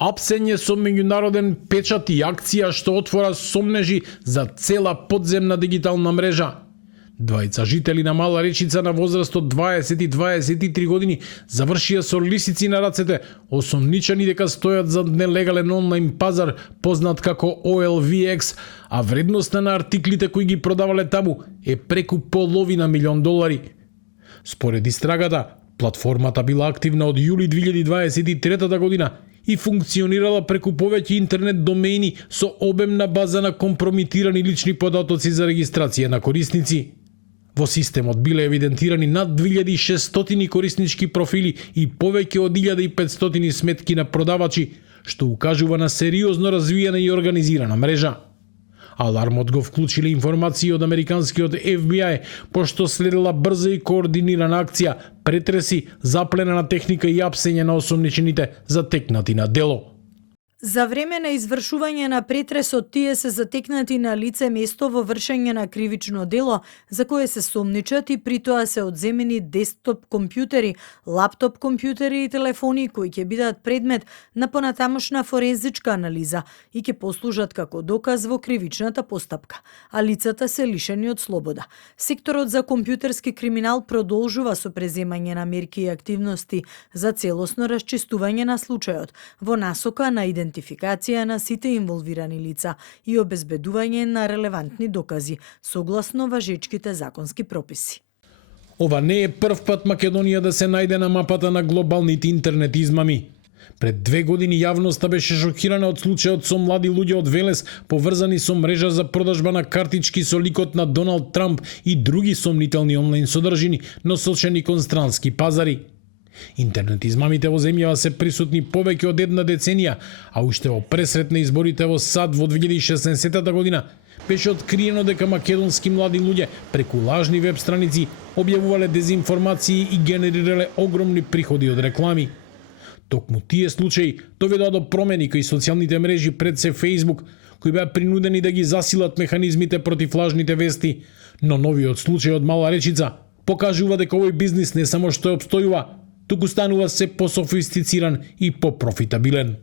Апсење со меѓународен печат и акција што отвора сомнежи за цела подземна дигитална мрежа. Двајца жители на Мала Речица на возраст од 20 и 23 години завршија со лисици на рацете, осомничани дека стојат за нелегален онлайн пазар познат како OLVX, а вредноста на артиклите кои ги продавале таму е преку $500,000. Според истрагата, платформата била активна од јули 2023 година и функционирала преку повеќе интернет домеини со обемна база на компрометирани лични податоци за регистрација на корисници. Во системот биле евидентирани над 2600 кориснички профили и повеќе од 1500 сметки на продавачи, што укажува на сериозно развиена и организирана мрежа. Алармот го вклучиле информации од американскиот FBI, пошто следела брза и координирана акција, претреси, запленена техника и апсење на осомничените затекнати на дело. За време на извршување на претресот тие се затекнати на лице место во вршење на кривично дело за кое се сомничат и при тоа се одземени десктоп компјутери, лаптоп компјутери и телефони кои ќе бидат предмет на понатамошна форензичка анализа и ќе послужат како доказ во кривичната постапка, а лицата се лишени од слобода. Секторот за компјутерски криминал продолжува со преземање на мерки и активности за целосно расчистување на случајот во насока на идентификација на сите инволвирани лица и обезбедување на релевантни докази, согласно важечките законски прописи. Ова не е прв пат Македонија да се најде на мапата на глобалните интернет измами. Пред 2 години јавноста беше шокирана од случајот со млади луѓе од Велес поврзани со мрежа за продажба на картички со ликот на Доналд Трамп и други сомнителни онлайн содржини насочени кон странски пазари. Интернет измамите во земјава се присутни повеќе од една деценија, а уште во пресрет на изборите во САД во 2016 година беше откриено дека македонски млади луѓе преку лажни веб страници објавувале дезинформации и генерирале огромни приходи од реклами. Токму тие случаи доведоа до промени кај социјалните мрежи, пред се Facebook, кои беа принудени да ги засилат механизмите против лажните вести, но новиот случај од Мала Речица покажува дека овој бизнис не само што обстојува, туку станува се пософистициран и попрофитабилен.